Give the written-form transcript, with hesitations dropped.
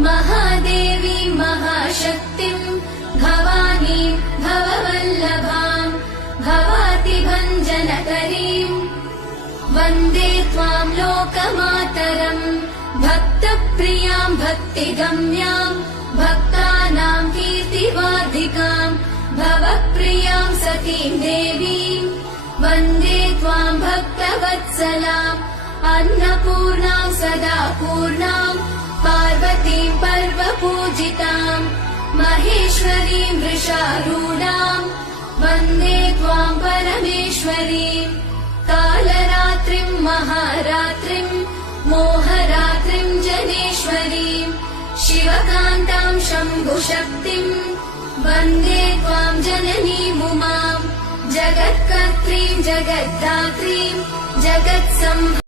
महादेवीं महाशक्तिं भवानीं भववल्लभां भवातिभञ्जनकरीं वन्दे त्वां लोकमातरम् भक्तप्रियां भक्तिगम्यां भक्तानां कीर्तिवार्धिकां भवप्रियां सतीं देवीं वन्दे त्वां भक्तवत्सलाम् अन्नपूर्णां सदा पूर्णां पार्वतीं पर्वपूजितां महेश्वरीं वृषारूढां वन्दे त्वां परमेश्वरीं कालरात्रिं महारात्रिं मोहरात्रिं जनेश्वरीं शिवकान्तां शम्भुशक्तिं वन्दे त्वां जननीमुमां जगत्कर्त्रीं जगद्धात्रीं जगत्संहारिणीं